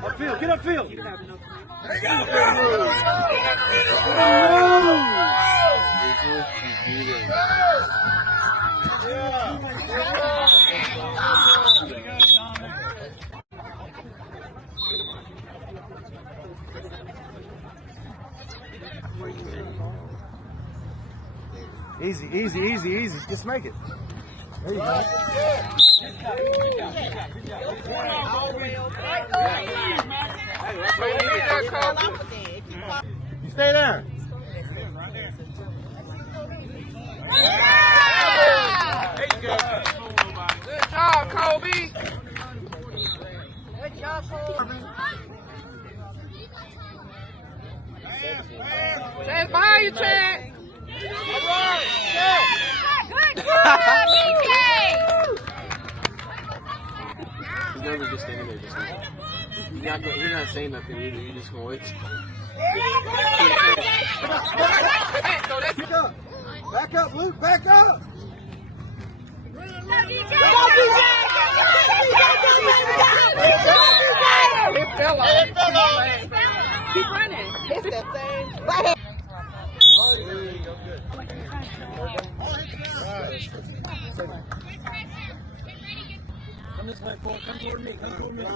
Upfield, get upfield. There you go. Easy, easy, easy, easy. Just make it. There you go. You stay there. There you go. Good job, Kobe. Good job, Kobe. Chance behind you, Chance. All right. Good job, BJ. He's never just standing there. You're not saying nothing either. You're just going to wait. Back up, Luke. Back up. It fell off. Keep running. It's the same. Come this way, Cole. Come toward me. Come toward me. Run.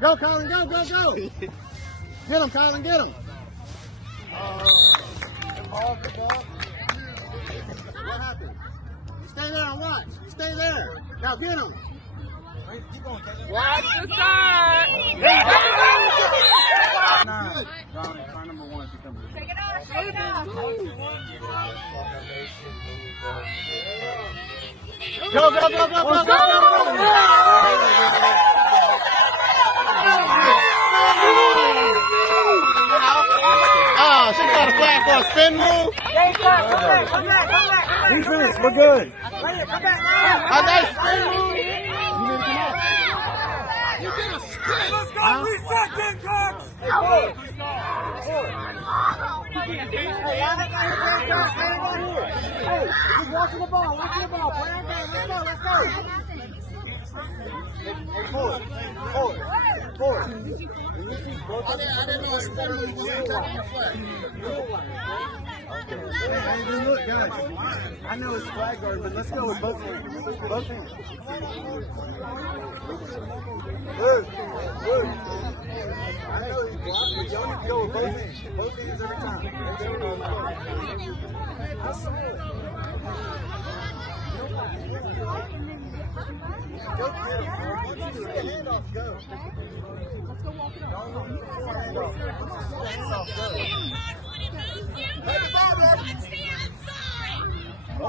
Go, Colin, go. Get him, Colin, get him. What happened? Stay there and watch. Stay there. Now get him. Watch the side. Try number 1 if you come here. Take it off. Go. Oh, she got a flag for a spin move. Come back. Defense, we're good. Come back now. Oh, nice spin move. You need to come out. You did a spin. Let's go, reset, Gamecocks. Hey, forward. Hey, y'all got your Gamecocks. Hey, just watching the ball. Play our game. Let's go. Hey, forward. I didn't know it's better than the flag. Hey, look, guys. I know it's flag guard, but let's go with both hands. Luke. I know he's blocked, but y'all need to go with both hands. Both hands every time. I saw it. Go get him. Once you see the handoff, go. Let's go walk it up. Don't look for a handoff. Once you see the handoff, go. Hey, the ball, bro. Go.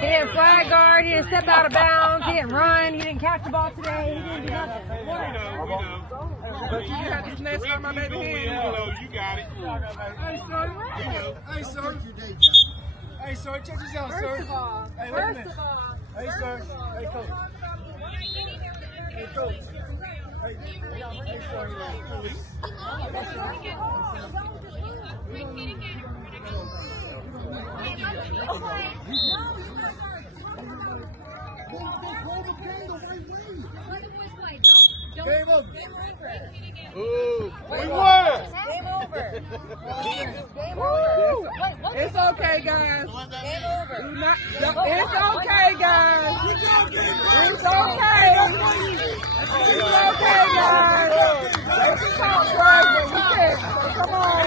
He didn't flag guard, he didn't step out of bounds, he didn't run, he didn't catch the ball today, he didn't do nothing. We know. But you got this next time, my baby hand. You got it. Hey, sir. Hey, sir, check this out, sir. First of all, Hey, sir. Hey, coach. Hey, coach. Hey, sir. Hold the candle right way. Game over. Ooh. We won. Game over. It's okay, guys. Game over. It's okay, guys. It's okay. It's okay, guys. It's talk right, but we can't. So come on.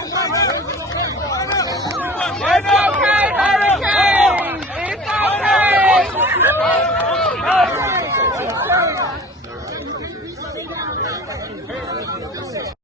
It's okay, Hurricane. It's okay. Okay.